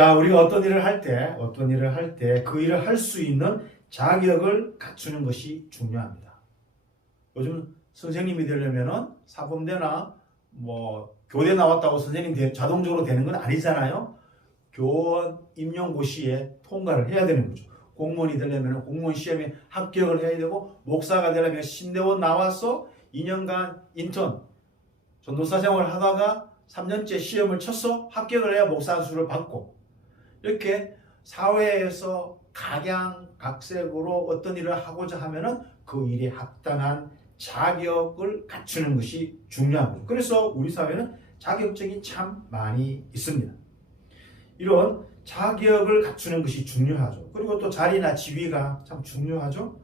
자, 우리가 어떤 일을 할 때 그 일을 할 수 있는 자격을 갖추는 것이 중요합니다. 요즘 선생님이 되려면은 사범대나 뭐 교대 나왔다고 선생님 자동적으로 되는 건 아니잖아요. 교원 임용고시에 통과를 해야 되는 거죠. 공무원이 되려면 공무원 시험에 합격을 해야 되고, 목사가 되려면 신대원 나와서 2년간 인턴 전도사 생활을 하다가 3년째 시험을 쳐서 합격을 해야 목사 안수를 받고, 이렇게 사회에서 각양각색으로 어떤 일을 하고자 하면은 그 일에 합당한 자격을 갖추는 것이 중요한 거죠. 그래서 우리 사회는 자격증이 참 많이 있습니다. 이런 자격을 갖추는 것이 중요하죠. 그리고 또 자리나 지위가 참 중요하죠.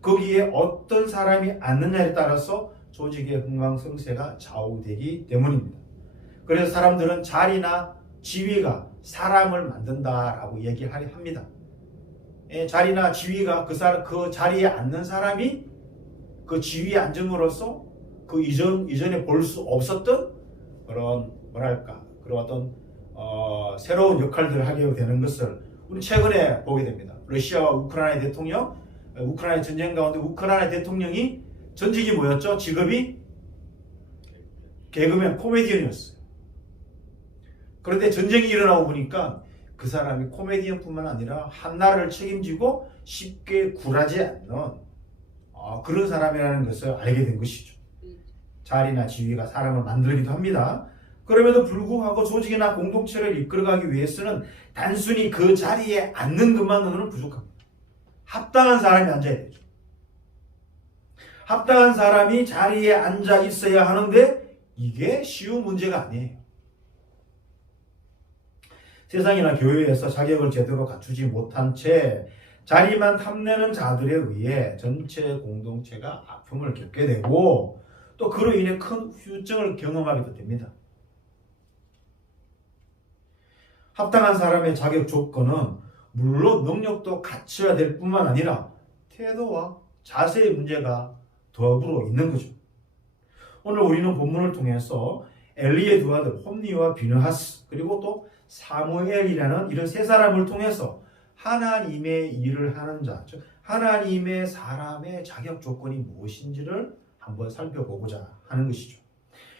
거기에 어떤 사람이 앉느냐에 따라서 조직의 흥망성쇠가 좌우되기 때문입니다. 그래서 사람들은 자리나 지위가 사람을 만든다라고 얘기합니다. 자리나 지위가 그 자리에 앉는 사람이 그 지위에 앉음으로써 그 이전에 볼 수 없었던 그런 그런 어떤 새로운 역할들을 하게 되는 것을 우리 최근에 보게 됩니다. 러시아와 우크라이나 대통령, 우크라이나 전쟁 가운데 우크라이나 대통령이 전직이 뭐였죠? 직업이 개그맨 코미디언이었어요. 그런데 전쟁이 일어나고 보니까 그 사람이 코미디언뿐만 아니라 한 나라를 책임지고 쉽게 굴하지 않는 그런 사람이라는 것을 알게 된 것이죠. 자리나 지위가 사람을 만들기도 합니다. 그럼에도 불구하고 조직이나 공동체를 이끌어가기 위해서는 단순히 그 자리에 앉는 것만으로는 부족합니다. 합당한 사람이 앉아야 되죠. 합당한 사람이 자리에 앉아 있어야 하는데 이게 쉬운 문제가 아니에요. 세상이나 교회에서 자격을 제대로 갖추지 못한 채 자리만 탐내는 자들에 의해 전체 공동체가 아픔을 겪게 되고, 또 그로 인해 큰 후유증을 경험하게 됩니다. 합당한 사람의 자격 조건은 물론 능력도 갖춰야 될 뿐만 아니라 태도와 자세의 문제가 더불어 있는 거죠. 오늘 우리는 본문을 통해서 엘리의 두 아들 홈니와 비느하스, 그리고 또 사무엘이라는 이런 세 사람을 통해서 하나님의 일을 하는 자, 즉 하나님의 사람의 자격 조건이 무엇인지를 한번 살펴보고자 하는 것이죠.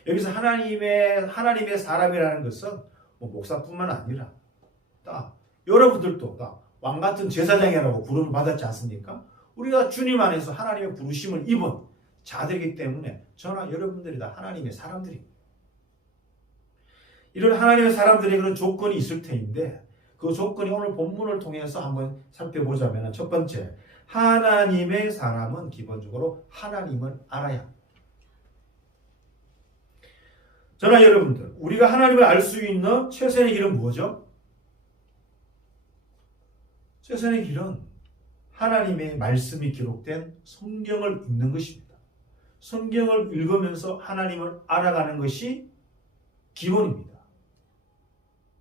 여기서 하나님의 사람이라는 것은 목사뿐만 아니라 여러분들도 왕 같은 제사장이라고 부름을 받았지 않습니까? 우리가 주님 안에서 하나님의 부르심을 입은 자들이기 때문에 저나 여러분들이 다 하나님의 사람들입니다. 이런 하나님의 사람들의 그런 조건이 있을 텐데, 그 조건이 오늘 본문을 통해서 한번 살펴보자면, 첫 번째, 하나님의 사람은 기본적으로 하나님을 알아야 합니다. 저나 여러분들, 우리가 하나님을 알 수 있는 최선의 길은 무엇이죠? 최선의 길은 하나님의 말씀이 기록된 성경을 읽는 것입니다. 성경을 읽으면서 하나님을 알아가는 것이 기본입니다.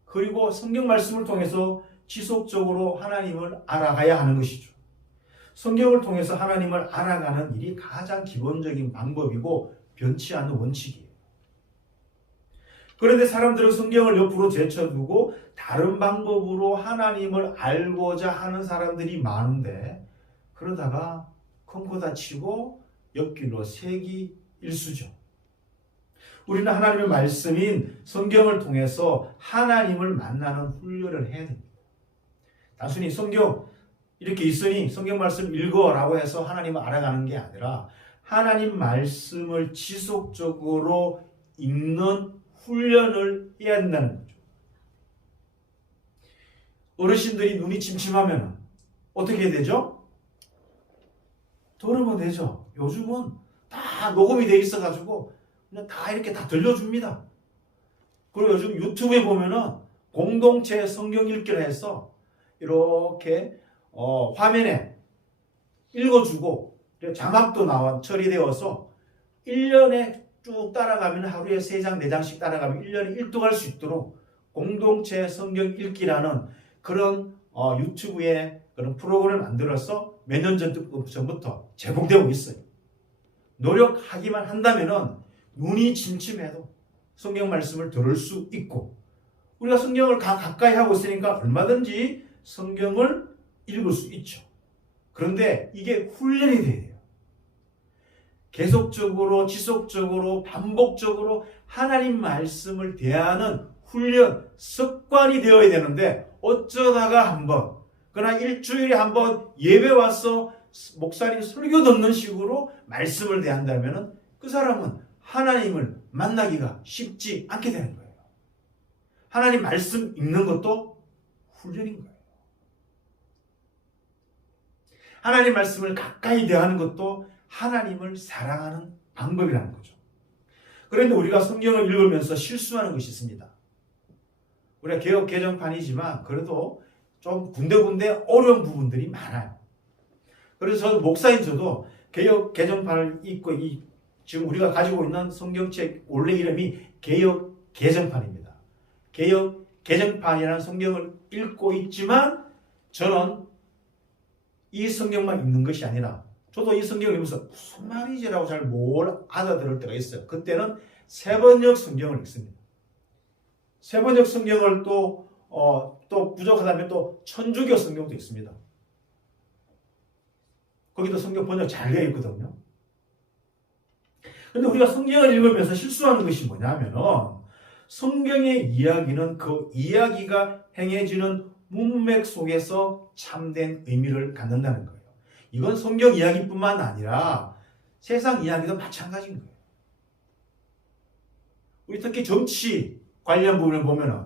그리고 성경 말씀을 통해서 지속적으로 하나님을 알아가야 하는 것이죠. 성경을 통해서 하나님을 알아가는 일이 가장 기본적인 방법이고 변치 않는 원칙이에요. 그런데 사람들은 성경을 옆으로 제쳐두고 다른 방법으로 하나님을 알고자 하는 사람들이 많은데, 그러다가 콩고 다치고 옆길로 새기 일수죠. 우리는 하나님의 말씀인 성경을 통해서 하나님을 만나는 훈련을 해야 됩니다. 단순히 성경 이렇게 있으니 성경 말씀 읽어라고 해서 하나님을 알아가는 게 아니라 하나님 말씀을 지속적으로 읽는 훈련을 해야 된다는 거죠. 어르신들이 눈이 침침하면 어떻게 해야 되죠? 들으면 되죠. 요즘은 다 녹음이 돼 있어가지고 그냥 다 이렇게 다 들려줍니다. 그리고 요즘 유튜브에 보면은 공동체 성경 읽기를 해서 이렇게 화면에 읽어주고 자막도 처리되어서 1년에 쭉 따라가면 하루에 3장, 4장씩 따라가면 1년에 1독할 수 있도록 공동체 성경 읽기라는 그런 유튜브에 그런 프로그램을 만들어서 몇 년 전부터 제공되고 있어요. 노력하기만 한다면은 눈이 침침해도 성경 말씀을 들을 수 있고, 우리가 성경을 가까이 하고 있으니까 얼마든지 성경을 읽을 수 있죠. 그런데 이게 훈련이 돼야 돼요. 계속적으로, 지속적으로, 반복적으로 하나님 말씀을 대하는 훈련, 습관이 되어야 되는데 어쩌다가 한번, 그러나 일주일에 한번 예배 와서 목사님 설교 듣는 식으로 말씀을 대한다면 그 사람은 하나님을 만나기가 쉽지 않게 되는 거예요. 하나님 말씀 읽는 것도 훈련인 거예요. 하나님 말씀을 가까이 대하는 것도 하나님을 사랑하는 방법이라는 거죠. 그런데 우리가 성경을 읽으면서 실수하는 것이 있습니다. 우리가 개역 개정판이지만 그래도 좀 군데군데 어려운 부분들이 많아요. 그래서 저도 목사인 저도 개역 개정판을 읽고 지금 우리가 가지고 있는 성경책 원래 이름이 개역 개정판입니다. 개역 개정판이라는 성경을 읽고 있지만 저는 이 성경만 읽는 것이 아니라 저도 이 성경을 읽으면서 무슨 말이지라고 잘 못 알아들을 때가 있어요. 그때는 세번역 성경을 읽습니다. 세번역 성경을 또 부족하다면 또 천주교 성경도 있습니다. 거기도 성경 번역 잘 되어 있거든요. 그런데 우리가 성경을 읽으면서 실수하는 것이 뭐냐면은 성경의 이야기는 그 이야기가 행해지는 문맥 속에서 참된 의미를 갖는다는 거예요. 이건 성경 이야기뿐만 아니라 세상 이야기도 마찬가지인 거예요. 우리 특히 정치 관련 부분을 보면은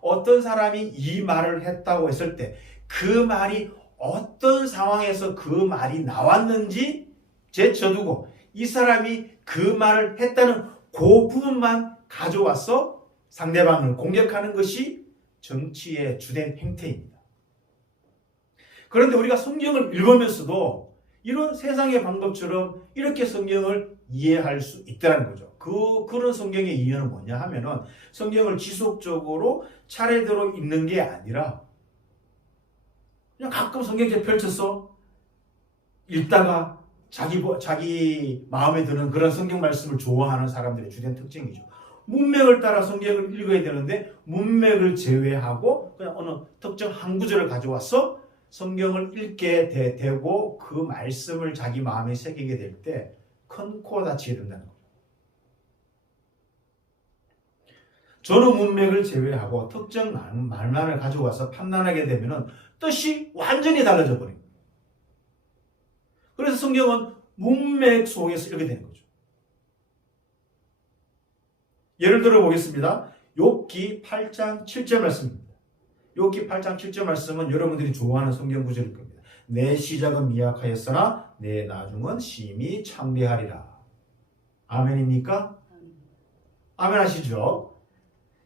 어떤 사람이 이 말을 했다고 했을 때 그 말이 어떤 상황에서 그 말이 나왔는지 제쳐두고 이 사람이 그 말을 했다는 그 부분만 가져와서 상대방을 공격하는 것이 정치의 주된 행태입니다. 그런데 우리가 성경을 읽으면서도 이런 세상의 방법처럼 이렇게 성경을 이해할 수 있다는 거죠. 그런 성경의 이해는 뭐냐 하면은 성경을 지속적으로 차례대로 읽는 게 아니라 그냥 가끔 성경책 펼쳐서 읽다가 자기 마음에 드는 그런 성경 말씀을 좋아하는 사람들의 주된 특징이죠. 문맥을 따라 성경을 읽어야 되는데 문맥을 제외하고 그냥 어느 특정 한 구절을 가져와서 성경을 읽게 되고 그 말씀을 자기 마음에 새기게 될 때 큰 코가 다치게 된다는 거죠. 전후 문맥을 제외하고 특정 말만을 가져와서 판단하게 되면 뜻이 완전히 달라져 버립니다. 그래서 성경은 문맥 속에서 읽게 되는 거죠. 예를 들어 보겠습니다. 욥기 8장 7절 말씀입니다. 욥기 8장 7절 말씀은 여러분들이 좋아하는 성경 구절일 겁니다. 내 시작은 미약하였으나 내 나중은 심히 창대하리라. 아멘입니까? 아멘 하시죠?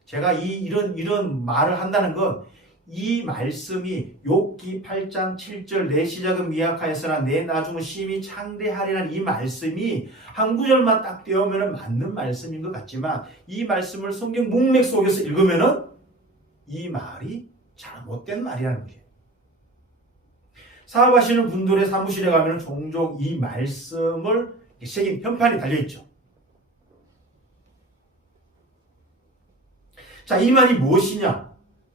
제가 이런 말을 한다는 건 이 말씀이 욥기 8장 7절 내 시작은 미약하였으나 내 나중은 심히 창대하리라는 이 말씀이 한 구절만 딱 떼우면 맞는 말씀인 것 같지만 이 말씀을 성경 문맥 속에서 읽으면 이 말이 잘못된 말이라는 거예요. 사업하시는 분들의 사무실에 가면 종종 이 말씀을 새긴 현판이 달려있죠. 자, 이 말이 무엇이냐?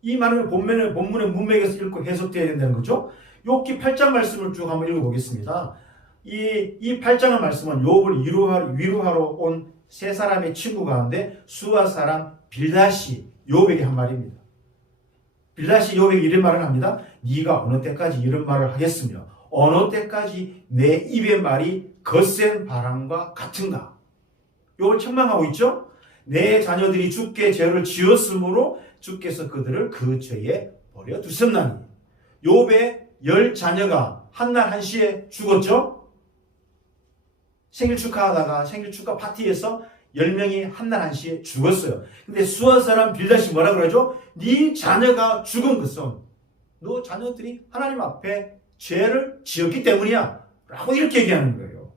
이 말은 본문의 문맥에서 읽고 해석되어야 된다는 거죠. 욥기 8장 말씀을 쭉 한번 읽어보겠습니다. 이 8장의 말씀은 욥을 위로하러 온 세 사람의 친구 가운데 수아 사람 빌닷이 욥에게 한 말입니다. 빌닷이 욥에게 이런 말을 합니다. 네가 어느 때까지 이런 말을 하겠으며 어느 때까지 내 입의 말이 거센 바람과 같은가. 욥을 책망하고 있죠. 내 자녀들이 주께 죄를 지었으므로 주께서 그들을 그 죄에 버려두셨나니. 욥의 10자녀가 한날 한시에 죽었죠. 생일 축하하다가 생일 축하 파티에서 10명이 한날 한시에 죽었어요. 근데 수아 사람 빌닷이 뭐라 그러죠? 네 자녀가 죽은 것은 너 자녀들이 하나님 앞에 죄를 지었기 때문이야 라고 이렇게 얘기하는 거예요.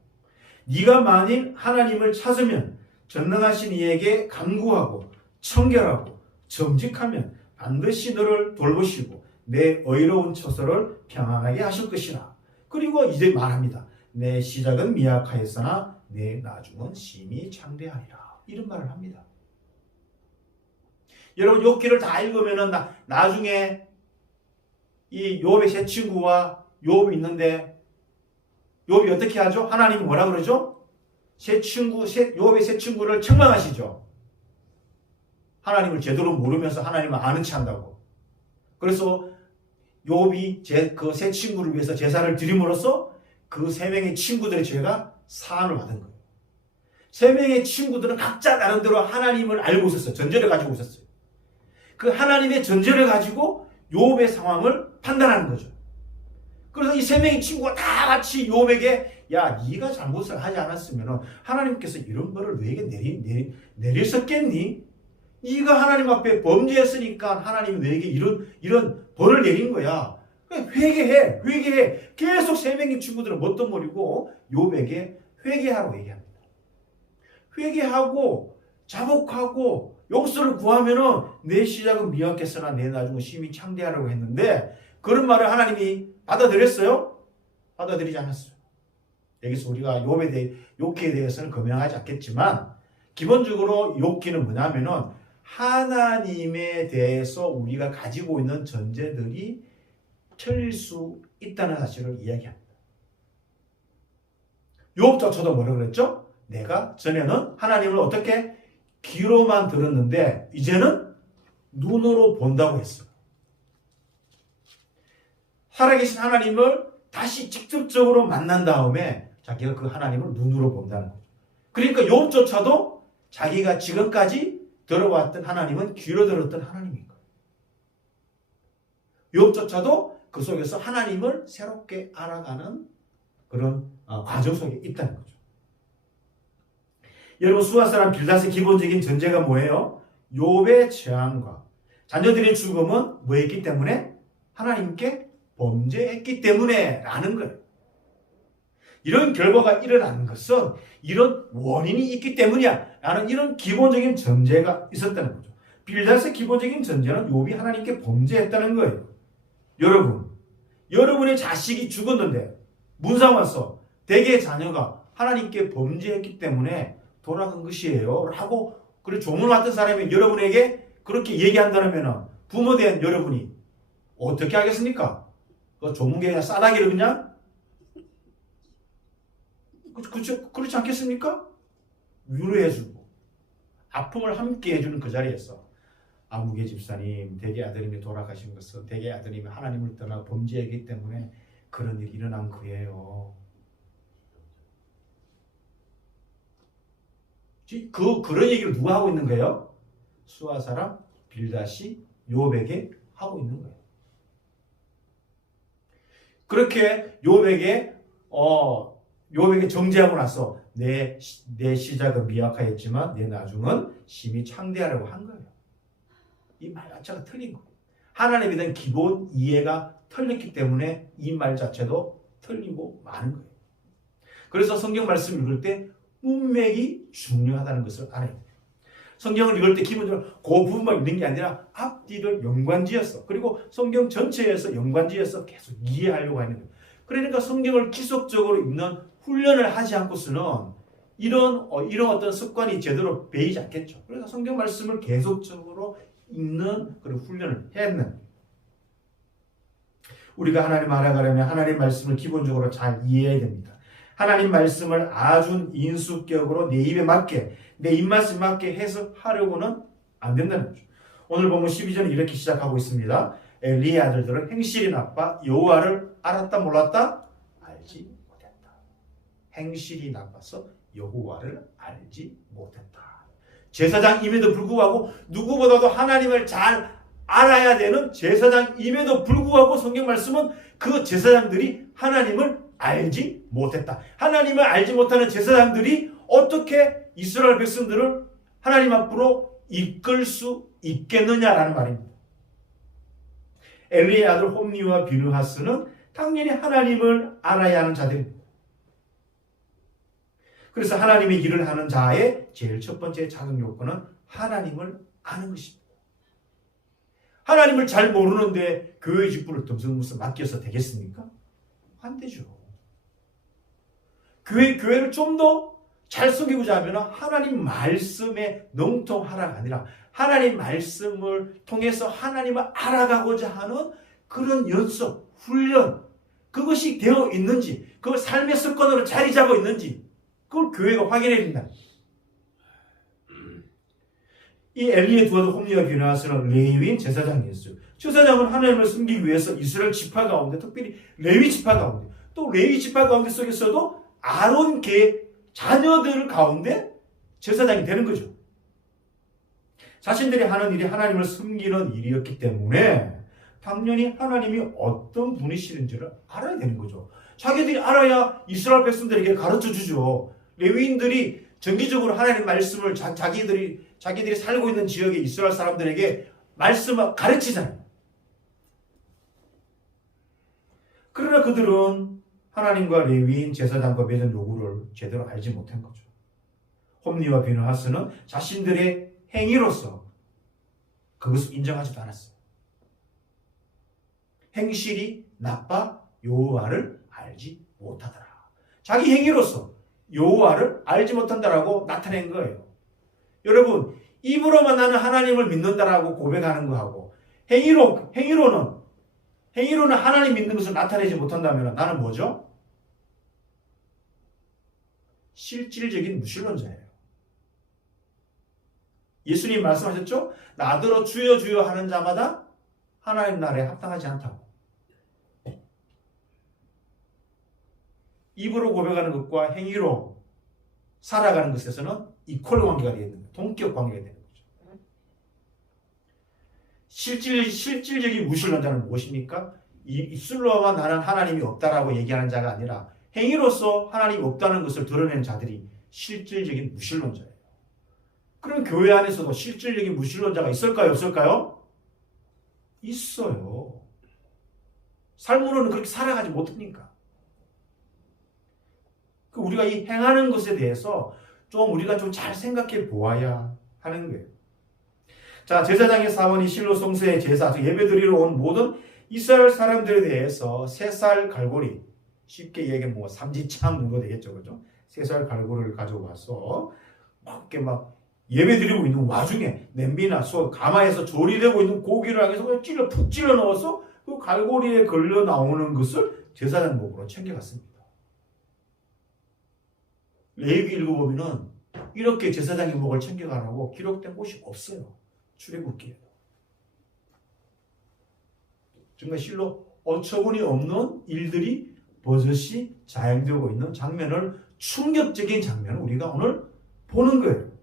네가 만일 하나님을 찾으면 전능하신 이에게 간구하고 청결하고 정직하면 반드시 너를 돌보시고 내 의로운 처소를 평안하게 하실 것이라. 그리고 이제 말합니다. 내 시작은 미약하였으나 내 나중은 심히 창대하리라. 이런 말을 합니다. 여러분 욥기를 다 읽으면은 나중에 이 욥의 세 친구와 욥이 있는데 욥이 어떻게 하죠? 하나님이 뭐라 그러죠? 욥의 세 친구를 책망하시죠. 하나님을 제대로 모르면서 하나님을 아는 체 한다고. 그래서 욥이 그 세 친구를 위해서 제사를 드림으로써 그 세 명의 친구들의 죄가 사함을 받은 거예요. 세 명의 친구들은 각자 나름대로 하나님을 알고 있었어요. 전제를 가지고 있었어요. 그 하나님의 전제를 가지고 욥의 상황을 판단하는 거죠. 그래서 이 세 명의 친구가 다 같이 욥에게 야, 네가 잘못을 하지 않았으면 하나님께서 이런 거를 너에게 내렸었겠니? 네가 하나님 앞에 범죄했으니까 하나님이 너에게 이런 벌을 내린 거야. 회개해. 계속 세 명의 친구들은 뭣도 모르고 욥에게 회개하라고 얘기합니다. 회개하고 자복하고 용서를 구하면은 내 시작은 미약했으나 내 나중은 심히 창대하라고 했는데 그런 말을 하나님이 받아들였어요? 받아들이지 않았어요. 여기서 우리가 욥기에 대해서는 검증하지 않겠지만 기본적으로 욥기는 뭐냐면은 하나님에 대해서 우리가 가지고 있는 전제들이 틀릴 수 있다는 사실을 이야기합니다. 욥조차도 뭐라고 그랬죠? 내가 전에는 하나님을 어떻게 귀로만 들었는데 이제는 눈으로 본다고 했어요. 살아계신 하나님을 다시 직접적으로 만난 다음에 자기가 그 하나님을 눈으로 본다는 거죠. 그러니까 욥조차도 자기가 지금까지 들어왔던 하나님은 귀로 들었던 하나님인 거예요. 욥조차도 그 속에서 하나님을 새롭게 알아가는 그런 과정 속에 있다는 거죠. 여러분 수아 사람 빌닷의 기본적인 전제가 뭐예요? 욥의 재앙과 자녀들의 죽음은 뭐였기 때문에? 하나님께 범죄했기 때문에 라는 거예요. 이런 결과가 일어나는 것은 이런 원인이 있기 때문이야 라는 이런 기본적인 전제가 있었다는 거죠. 빌닷의 기본적인 전제는 욥이 하나님께 범죄했다는 거예요. 여러분의 자식이 죽었는데 문상 와서 대개의 자녀가 하나님께 범죄했기 때문에 돌아간 것이에요 라고 그리고 조문 왔던 사람이 여러분에게 그렇게 얘기한다면 부모된 여러분이 어떻게 하겠습니까? 그 조문계 그냥 싸다기를 그냥 그렇지 않겠습니까? 위로해주고 아픔을 함께 해주는 그 자리에서 아무개 집사님 대개 아드님이 돌아가신 것은 대개 아드님이 하나님을 떠나 범죄했기 때문에 그런 일이 일어난 거예요. 그런 얘기를 누가 하고 있는 거예요? 수아 사람 빌닷이 욥에게 하고 있는 거예요. 그렇게 욥에게 정죄하고 나서 내 시작은 미약하였지만 내 나중은 심히 창대하라고 한 거예요. 이 말 자체가 틀린 거예요. 하나님에 대한 기본 이해가 틀렸기 때문에 이 말 자체도 틀리고 많은 거예요. 그래서 성경 말씀 읽을 때 문맥이 중요하다는 것을 알아야 돼요. 성경을 읽을 때 기본적으로 그 부분만 읽는 게 아니라 앞뒤를 연관지어서 그리고 성경 전체에서 연관지어서 계속 이해하려고 하는 거예요. 그러니까 성경을 지속적으로 읽는 훈련을 하지 않고서는 이런 어떤 습관이 제대로 배이지 않겠죠. 그래서 성경 말씀을 계속적으로 읽는 그런 훈련을 해야 한다는 거예요. 우리가 하나님을 알아가려면 하나님 말씀을 기본적으로 잘 이해해야 됩니다. 하나님 말씀을 아주 인수격으로 내 입에 맞게 내 입맛에 맞게 해석하려고는 안 된다는 거죠. 오늘 보면 12절은 이렇게 시작하고 있습니다. 엘리의 아들들은 행실이 나빠 여호와를 알았다 몰랐다? 알지 못했다. 행실이 나빠서 여호와를 알지 못했다. 제사장임에도 불구하고 누구보다도 하나님을 잘 알아야 되는 제사장임에도 불구하고 성경 말씀은 그 제사장들이 하나님을 알지 못했다. 하나님을 알지 못하는 제사장들이 어떻게 이스라엘 백성들을 하나님 앞으로 이끌 수 있겠느냐라는 말입니다. 엘리의 아들 홈니와 비느하스는 당연히 하나님을 알아야 하는 자들입니다. 그래서 하나님의 일을 하는 자의 제일 첫 번째 자격 요건은 하나님을 아는 것입니다. 하나님을 잘 모르는데 교회 직분을 덤성덤성 맡겨서 되겠습니까? 안 되죠. 교회를 좀 더 잘 섬기고자 하면 하나님 말씀에 능통하라가 아니라 하나님 말씀을 통해서 하나님을 알아가고자 하는 그런 연습, 훈련, 그것이 되어 있는지, 그걸 삶의 습관으로 자리 잡아 있는지, 그걸 교회가 확인해야 된다. 이 엘리의 두 아들 홈리와 비느하스는 레위인 제사장이었어요. 제사장은 하나님을 섬기기 위해서 이스라엘 지파 가운데, 특별히 레위 지파 가운데, 또 레위 지파 가운데 속에서도 아론 계 자녀들 가운데 제사장이 되는 거죠. 자신들이 하는 일이 하나님을 섬기는 일이었기 때문에 당연히 하나님이 어떤 분이시는지를 알아야 되는 거죠. 자기들이 알아야 이스라엘 백성들에게 가르쳐 주죠. 레위인들이 정기적으로 하나님 말씀을 자기들이 살고 있는 지역의 이스라엘 사람들에게 말씀을 가르치잖아요. 그러나 그들은 하나님과 레위인 제사장과 맺은 요구를 제대로 알지 못한 거죠. 홈리와 비느하스는 자신들의 행위로서 그것을 인정하지도 않았어요. 행실이 나빠 여호와를 알지 못하더라. 자기 행위로서 여호와를 알지 못한다라고 나타낸 거예요. 여러분, 입으로만 나는 하나님을 믿는다라고 고백하는 거하고 행위로는 하나님 믿는 것을 나타내지 못한다면 나는 뭐죠? 실질적인 무신론자예요. 예수님 말씀하셨죠? 나더러 주여 주여 하는 자마다 하나님 나라에 합당하지 않다고. 입으로 고백하는 것과 행위로 살아가는 것에서는 이퀄 관계가 되어 있는 거예요. 동격 관계가 되는 거죠. 실질적인 무신론자는 무엇입니까? 입술로만 나는 하나님이 없다라고 얘기하는 자가 아니라 행위로서 하나님이 없다는 것을 드러내는 자들이 실질적인 무신론자예요. 그럼 교회 안에서도 실질적인 무신론자가 있을까요? 없을까요? 있어요. 삶으로는 그렇게 살아가지 못하니까. 우리가 이 행하는 것에 대해서 우리가 좀 잘 생각해 보아야 하는 거예요. 자, 제사장의 사원이 실로 성소의 제사, 예배드리러 온 모든 이스라엘 사람들에 대해서 3살 갈고리, 쉽게 얘기하면 삼지창 정도 되겠죠, 그죠? 3살 갈고리를 가져와서 막 예배드리고 있는 와중에 냄비나 가마에서 조리되고 있는 고기를 향해서 그냥 푹 찔러 넣어서 그 갈고리에 걸려 나오는 것을 제사장 목으로 챙겨갔습니다. 레위기 읽어보면은 이렇게 제사장의 목을 챙겨가라고 기록된 곳이 없어요. 출애굽기에. 정말 실로 어처구니 없는 일들이 버젓이 자행되고 있는 장면을, 충격적인 장면을 우리가 오늘 보는 거예요.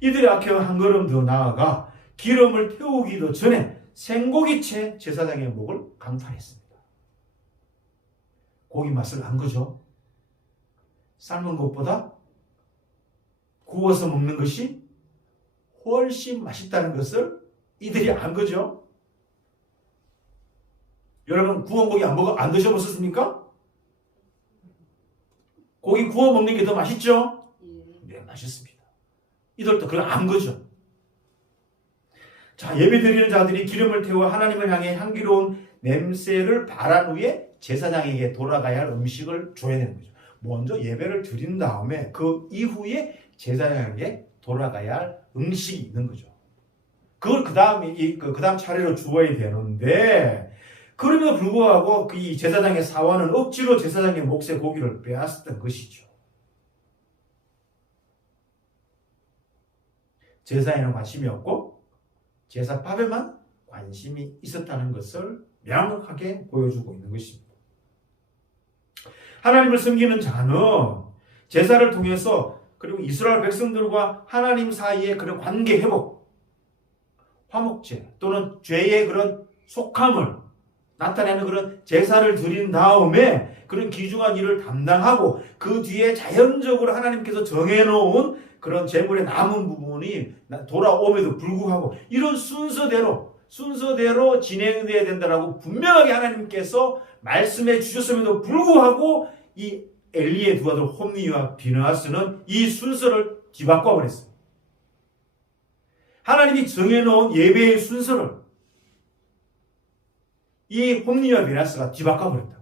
이들의 악행은 한 걸음 더 나아가 기름을 태우기도 전에 생고기채 제사장의 목을 강탈했습니다. 고기 맛을 안 거죠. 삶은 것보다 구워서 먹는 것이 훨씬 맛있다는 것을 이들이 안 거죠. 여러분, 구운 고기 안 드셔보셨습니까? 고기 구워 먹는 게 더 맛있죠? 네, 맛있습니다. 이들도 그걸 안 거죠. 자, 예배드리는 자들이 기름을 태워 하나님을 향해 향기로운 냄새를 바란 후에 제사장에게 돌아가야 할 음식을 줘야 되는 거죠. 먼저 예배를 드린 다음에 그 이후에 제사장에게 돌아가야 할 음식이 있는 거죠. 그걸 그 다음 차례로 주어야 되는데, 그럼에도 불구하고 이 제사장의 사원은 억지로 제사장의 몫의 고기를 빼앗았던 것이죠. 제사에는 관심이 없고 제사밥에만 관심이 있었다는 것을 명확하게 보여주고 있는 것입니다. 하나님을 섬기는 자는 제사를 통해서 그리고 이스라엘 백성들과 하나님 사이의 그런 관계 회복, 화목제 또는 죄의 그런 속함을 나타내는 그런 제사를 드린 다음에 그런 귀중한 일을 담당하고 그 뒤에 자연적으로 하나님께서 정해놓은 그런 제물의 남은 부분이 돌아옴에도 불구하고 이런 순서대로 진행되어야 된다라고 분명하게 하나님께서 말씀해 주셨음에도 불구하고 이 엘리의 두 아들 홈리와 비느하스는 이 순서를 뒤바꿔 버렸어요. 하나님이 정해놓은 예배의 순서를 이 홈리와 비느하스가 뒤바꿔 버렸다.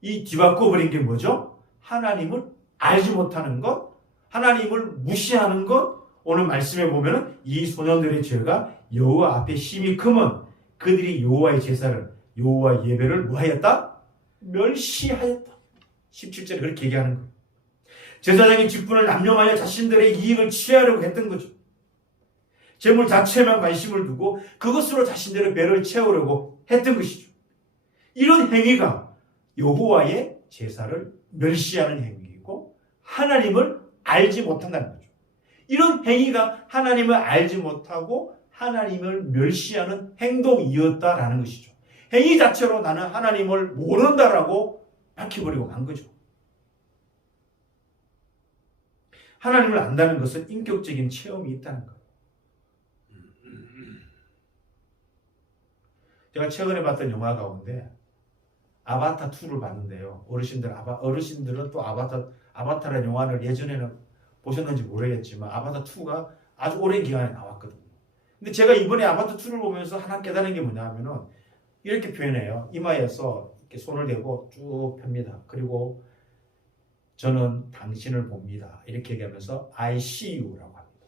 이 뒤바꿔 버린 게 뭐죠? 하나님을 알지 못하는 것, 하나님을 무시하는 것, 오늘 말씀에 보면은 이 소년들의 죄가 여호와 앞에 심히 크면 그들이 여호와의 제사를, 여호와 예배를 뭐하였다? 멸시하였다. 17절에 그렇게 얘기하는 거예요. 제사장의 직분을 남용하여 자신들의 이익을 취하려고 했던 거죠. 재물 자체만 관심을 두고 그것으로 자신들의 배를 채우려고 했던 것이죠. 이런 행위가 여호와의 제사를 멸시하는 행위이고 하나님을 알지 못한다는 거죠. 이런 행위가 하나님을 알지 못하고 하나님을 멸시하는 행동이었다라는 것이죠. 행위 자체로 나는 하나님을 모른다라고 밝혀버리고 간 거죠. 하나님을 안다는 것은 인격적인 체험이 있다는 거예요. 제가 최근에 봤던 영화 가운데 아바타 2를 봤는데요. 어르신들은 또 아바타라는 영화를 예전에는 보셨는지 모르겠지만 아바타 2가 아주 오랜 기간에 나왔거든요. 근데 제가 이번에 아바타 2를 보면서 하나 깨달은 게 뭐냐 하면은 이렇게 표현해요. 이마에서 이렇게 손을 대고 쭉 펴니다. 그리고 저는 당신을 봅니다. 이렇게 얘기하면서 I see you라고 합니다.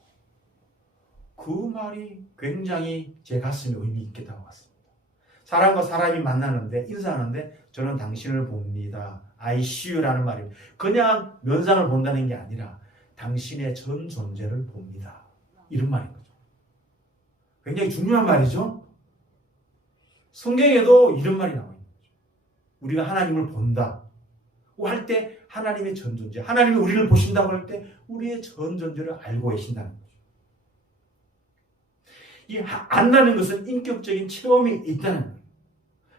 그 말이 굉장히 제 가슴에 의미 있게 다가왔습니다. 사람과 사람이 만나는데 인사하는데 저는 당신을 봅니다. I see you라는 말이 그냥 면상을 본다는 게 아니라 당신의 전 존재를 봅니다. 이런 말인 거죠. 굉장히 중요한 말이죠. 성경에도 이런 말이 나와 있는 거죠. 우리가 하나님을 본다 할 때 하나님의 전 존재, 하나님이 우리를 보신다고 할 때 우리의 전 존재를 알고 계신다는 거죠. 이 안다는 것은 인격적인 체험이 있다는 거예요.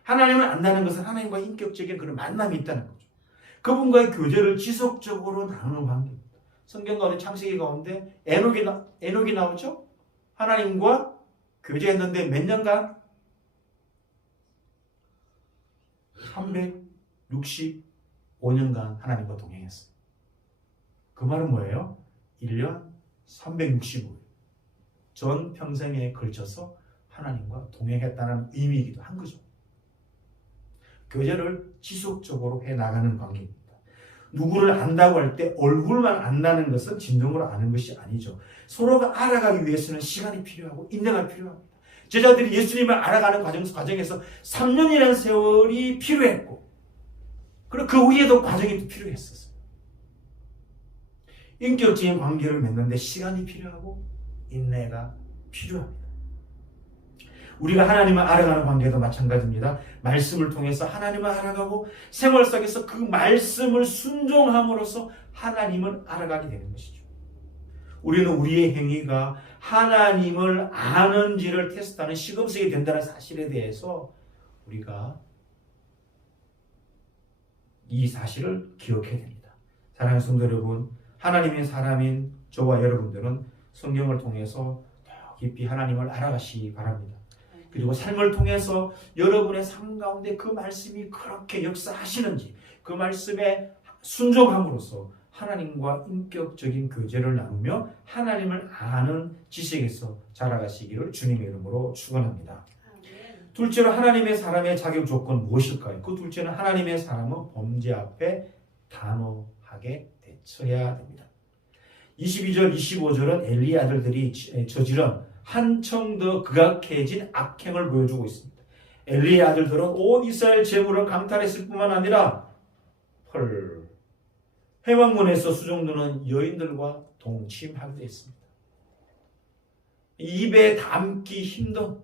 하나님을 안다는 것은 하나님과 인격적인 그런 만남이 있다는 거죠. 그분과의 교제를 지속적으로 나누는 관계입니다. 성경 가운데 창세기 가운데 에녹이 나오죠? 하나님과 교제했는데 몇 년간? 365년간 하나님과 동행했어요. 그 말은 뭐예요? 1년 365일. 전 평생에 걸쳐서 하나님과 동행했다는 의미이기도 한 거죠. 교제를 지속적으로 해나가는 관계입니다. 누구를 안다고 할 때 얼굴만 안다는 것은 진정으로 아는 것이 아니죠. 서로가 알아가기 위해서는 시간이 필요하고 인내가 필요합니다. 제자들이 예수님을 알아가는 과정에서 3년이라는 세월이 필요했고 그리고 그 후에도 과정이 필요했었어요. 인격적인 관계를 맺는데 시간이 필요하고 인내가 필요합니다. 우리가 하나님을 알아가는 관계도 마찬가지입니다. 말씀을 통해서 하나님을 알아가고 생활 속에서 그 말씀을 순종함으로써 하나님을 알아가게 되는 것이죠. 우리는 우리의 행위가 하나님을 아는지를 테스트하는 시금석이 된다는 사실에 대해서 우리가 이 사실을 기억해야 됩니다. 사랑하는 성도 여러분, 하나님의 사람인 저와 여러분들은 성경을 통해서 더 깊이 하나님을 알아가시기 바랍니다. 그리고 삶을 통해서 여러분의 삶 가운데 그 말씀이 그렇게 역사하시는지 그 말씀에 순종함으로써 하나님과 인격적인 교제를 나누며 하나님을 아는 지식에서 자라가시기를 주님의 이름으로 축원합니다. 둘째로 하나님의 사람의 자격 조건 무엇일까요? 그 둘째는 하나님의 사람은 범죄 앞에 단호하게 대처해야 됩니다. 22절, 25절은 엘리의 아들들이 저지른 한층 더 극악해진 악행을 보여주고 있습니다. 엘리의 아들들은 온 이스라엘 재물을 강탈했을 뿐만 아니라 회막문에서 수종드는 여인들과 동침하기도 했습니다. 입에 담기 힘든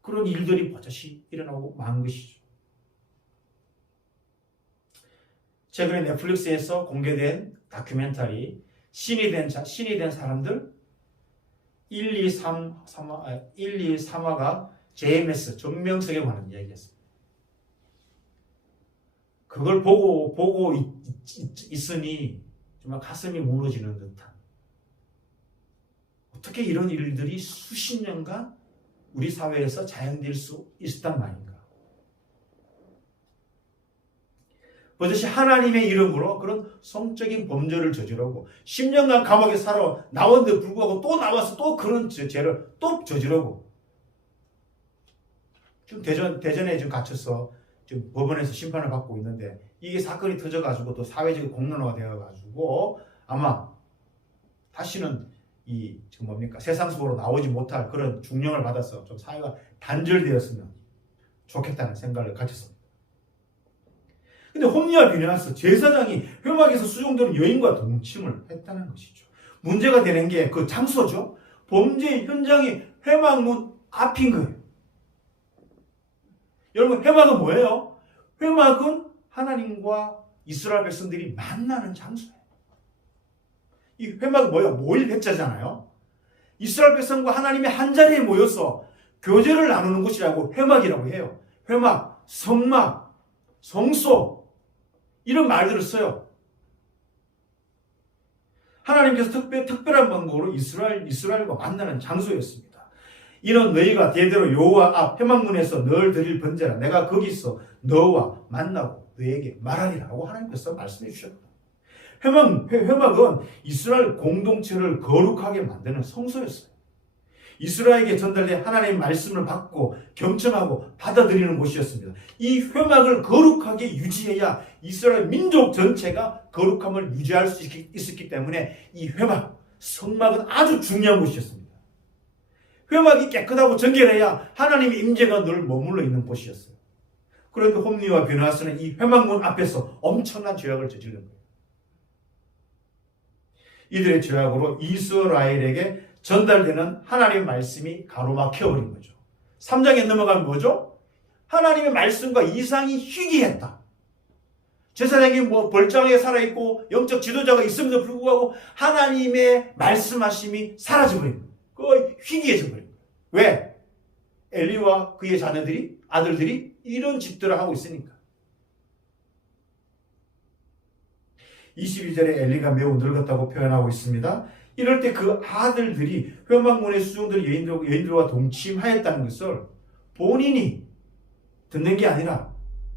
그런 일들이 버젓이 일어나고 만 것이죠. 최근에 넷플릭스에서 공개된 다큐멘터리 신이 된 사람들 1, 2, 3화가 JMS 정명석에 관한 이야기였습니다. 그걸 보고 있으니 정말 가슴이 무너지는 듯한 어떻게 이런 일들이 수십 년간 우리 사회에서 자행될 수 있었단 말인가. 버젓이 하나님의 이름으로 그런 성적인 범죄를 저지르고 10년간 감옥에 살아 나왔는데 불구하고 또 나와서 또 그런 죄를 또 저지르고 지금 대전에 지금 갇혀서 지금 법원에서 심판을 받고 있는데 이게 사건이 터져가지고 또 사회적 공론화가 되어가지고 아마 다시는 이 지금 뭡니까 세상 속으로 나오지 못할 그런 중령을 받아서 좀 사회가 단절되었으면 좋겠다는 생각을 가졌습니다. 근데 홈리와 비느하스 제사장이 회막에서 수종되는 여인과 동침을 했다는 것이죠. 문제가 되는 게 그 장소죠. 범죄 현장이 회막문 앞인 거예요. 여러분 회막은 뭐예요? 회막은 하나님과 이스라엘 백성들이 만나는 장소예요. 이 회막은 뭐예요? 모일 회자잖아요. 이스라엘 백성과 하나님이 한 자리에 모여서 교제를 나누는 곳이라고 회막이라고 해요. 회막, 성막, 성소 이런 말들을 써요. 하나님께서 특별한 방법으로 이스라엘과 만나는 장소였습니다. 이는 너희가 대대로 여호와 앞 회막문에서 널 드릴 번제라. 내가 거기서 너와 만나고 너에게 말하리라고 하나님께서 말씀해 주셨다. 회막은 이스라엘 공동체를 거룩하게 만드는 성소였어요. 이스라엘에게 전달된 하나님의 말씀을 받고 경청하고 받아들이는 곳이었습니다. 이 회막을 거룩하게 유지해야 이스라엘 민족 전체가 거룩함을 유지할 수 있었기 때문에 이 회막, 성막은 아주 중요한 곳이었습니다. 회막이 깨끗하고 정결해야 하나님의 임재가 늘 머물러 있는 곳이었어요. 그런데 홈리와 비느하스는 이 회막문 앞에서 엄청난 죄악을 저지른 거예요. 이들의 죄악으로 이스라엘에게 전달되는 하나님의 말씀이 가로막혀버린 거죠. 3장에 넘어가면 뭐죠? 하나님의 말씀과 이상이 희귀했다. 제사장이 벌짱하게 살아있고 영적 지도자가 있음에도 불구하고 하나님의 말씀하심이 사라져버린 거예요. 그거 희귀해져버린 거예요. 왜? 엘리와 그의 자녀들이, 아들들이 이런 짓들을 하고 있으니까. 22절에 엘리가 매우 늙었다고 표현하고 있습니다. 이럴 때 그 아들들이 회막문에 수종된 여인들과 동침하였다는 것을 본인이 듣는 게 아니라,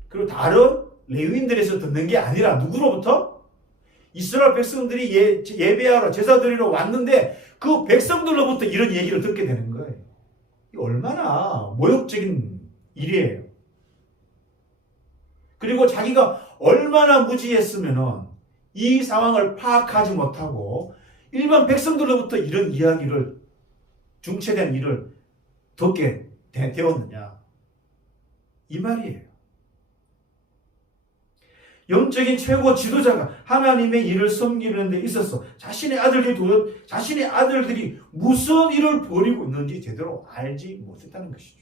그리고 다른 레위인들에서 듣는 게 아니라 누구로부터? 이스라엘 백성들이 예배하러 제사 드리러 왔는데 그 백성들로부터 이런 얘기를 듣게 되는 거예요. 얼마나 모욕적인 일이에요. 그리고 자기가 얼마나 무지했으면은 이 상황을 파악하지 못하고 일반 백성들로부터 이런 이야기를, 중체된 일을 듣게 되었느냐, 이 말이에요. 영적인 최고 지도자가 하나님의 일을 섬기는 데 있어서 자신의 아들들이 무슨 일을 벌이고 있는지 제대로 알지 못했다는 것이죠.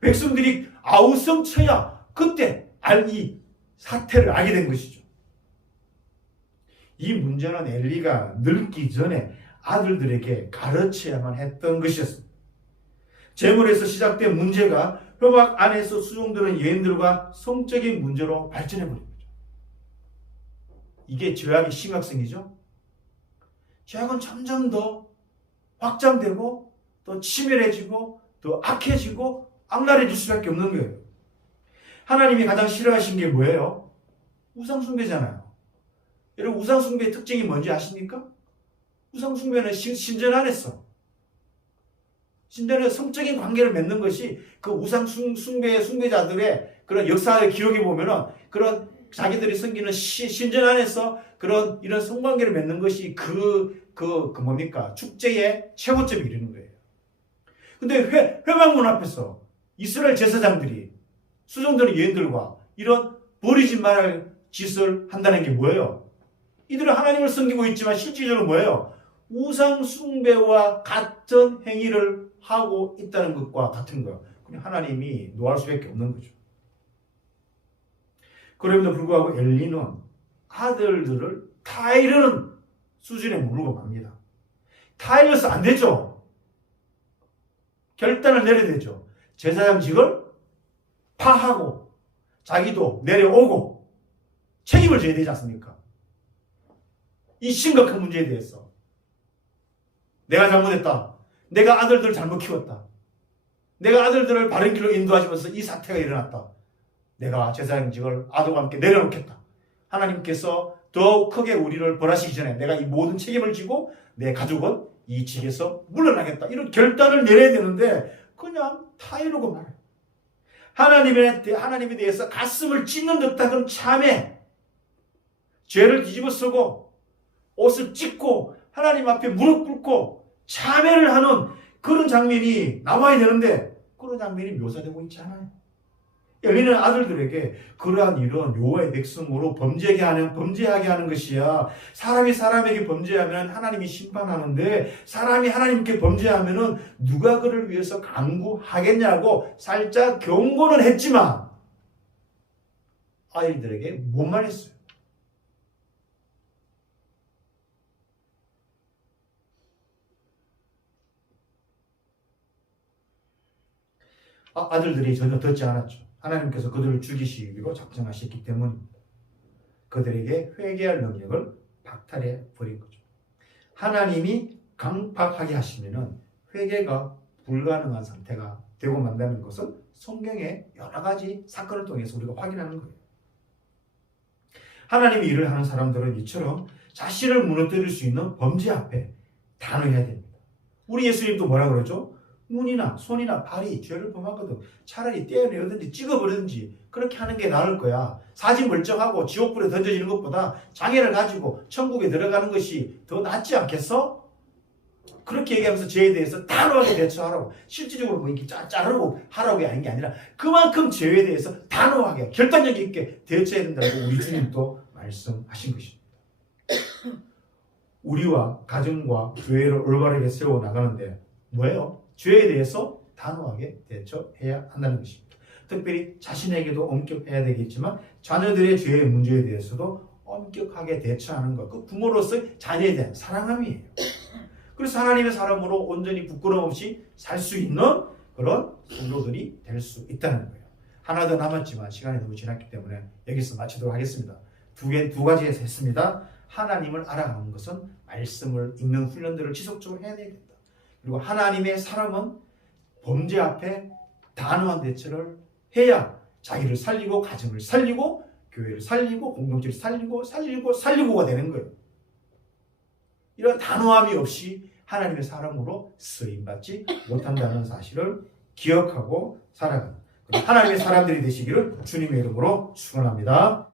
백성들이 아우성쳐야 그때 이 사태를 알게 된 것이죠. 이 문제는 엘리가 늙기 전에 아들들에게 가르쳐야만 했던 것이었습니다. 제물에서 시작된 문제가 회막 안에서 수종되는 여인들과 성적인 문제로 발전해버린 거죠. 이게 죄악의 심각성이죠. 죄악은 점점 더 확장되고 더 치밀해지고 더 악해지고 악랄해질 수밖에 없는 거예요. 하나님이 가장 싫어하신 게 뭐예요? 우상숭배잖아요. 여러분, 우상숭배의 특징이 뭔지 아십니까? 우상숭배는 신전 안에서, 신전에 성적인 관계를 맺는 것이 그 숭배자들의 그런 역사의 기록에 보면은 그런 자기들이 섬기는 신전 안에서 그런 이런 성관계를 맺는 것이 뭡니까? 축제의 최고점에 이르는 거예요. 근데 회막문 앞에서 이스라엘 제사장들이 수종되는 여인들과 이런 버리지 말할 짓을 한다는 게 뭐예요? 이들은 하나님을 섬기고 있지만 실질적으로 뭐예요? 우상 숭배와 같은 행위를 하고 있다는 것과 같은 거예요. 그냥 하나님이 노할 수밖에 없는 거죠. 그럼에도 불구하고 엘리는 아들들을 다 이르는 수준에 모르고 맙니다. 다 이르서 안 되죠. 결단을 내려야 되죠. 제사장직을 파하고 자기도 내려오고 책임을 져야 되지 않습니까? 이 심각한 문제에 대해서 내가 잘못했다. 내가 아들들을 잘못 키웠다. 내가 아들들을 바른 길로 인도하시면서 이 사태가 일어났다. 내가 제사장직을 아들과 함께 내려놓겠다. 하나님께서 더 크게 우리를 벌하시기 전에 내가 이 모든 책임을 지고 내 가족은 이 직에서 물러나겠다. 이런 결단을 내려야 되는데 그냥 다 이러고 말아요. 하나님에 대해서 가슴을 찢는 듯한 참에 죄를 뒤집어 쓰고 옷을 찢고 하나님 앞에 무릎 꿇고 참회를 하는 그런 장면이 나와야 되는데 그런 장면이 묘사되고 있지 않아요. 열리는 아들들에게 그러한 이런 여호와의 백성으로 범죄하게 하는 것이야. 사람이 사람에게 범죄하면 하나님이 심판하는데 사람이 하나님께 범죄하면은 누가 그를 위해서 강구하겠냐고 살짝 경고는 했지만 아이들에게 못 말했어요. 아들들이 전혀 듣지 않았죠. 하나님께서 그들을 죽이시기로 작정하셨기 때문입니다. 그들에게 회개할 능력을 박탈해 버린 거죠. 하나님이 강박하게 하시면은 회개가 불가능한 상태가 되고 만다는 것은 성경의 여러 가지 사건을 통해서 우리가 확인하는 거예요. 하나님이 일을 하는 사람들은 이처럼 자신을 무너뜨릴 수 있는 범죄 앞에 단호해야 됩니다. 우리 예수님도 뭐라 그러죠? 눈이나 손이나 발이 죄를 범하거든 차라리 떼어내든지 찍어버리든지 그렇게 하는 게 나을 거야. 사지 멀쩡하고 지옥불에 던져지는 것보다 장애를 가지고 천국에 들어가는 것이 더 낫지 않겠어? 그렇게 얘기하면서 죄에 대해서 단호하게 대처하라고. 실질적으로 뭐 이렇게 자르고 하라고 하는 게 아니라 그만큼 죄에 대해서 단호하게 결단력 있게 대처해야 된다고 우리 주님도 말씀하신 것입니다. 우리와 가정과 교회를 올바르게 세워나가는데 뭐예요? 죄에 대해서 단호하게 대처해야 한다는 것입니다. 특별히 자신에게도 엄격해야 되겠지만 자녀들의 죄의 문제에 대해서도 엄격하게 대처하는 것. 그 부모로서의 자녀에 대한 사랑함이에요. 그래서 하나님의 사람으로 온전히 부끄러움 없이 살 수 있는 그런 성도들이 될 수 있다는 거예요. 하나 더 남았지만 시간이 너무 지났기 때문에 여기서 마치도록 하겠습니다. 두 가지에서 했습니다. 하나님을 알아가는 것은 말씀을 읽는 훈련들을 지속적으로 해야 되겠다. 그리고 하나님의 사람은 범죄 앞에 단호한 대처를 해야 자기를 살리고 가정을 살리고 교회를 살리고 공동체를 살리고가 되는 거예요. 이런 단호함이 없이 하나님의 사람으로 쓰임받지 못한다는 사실을 기억하고 살아가는 하나님의 사람들이 되시기를 주님의 이름으로 축원합니다.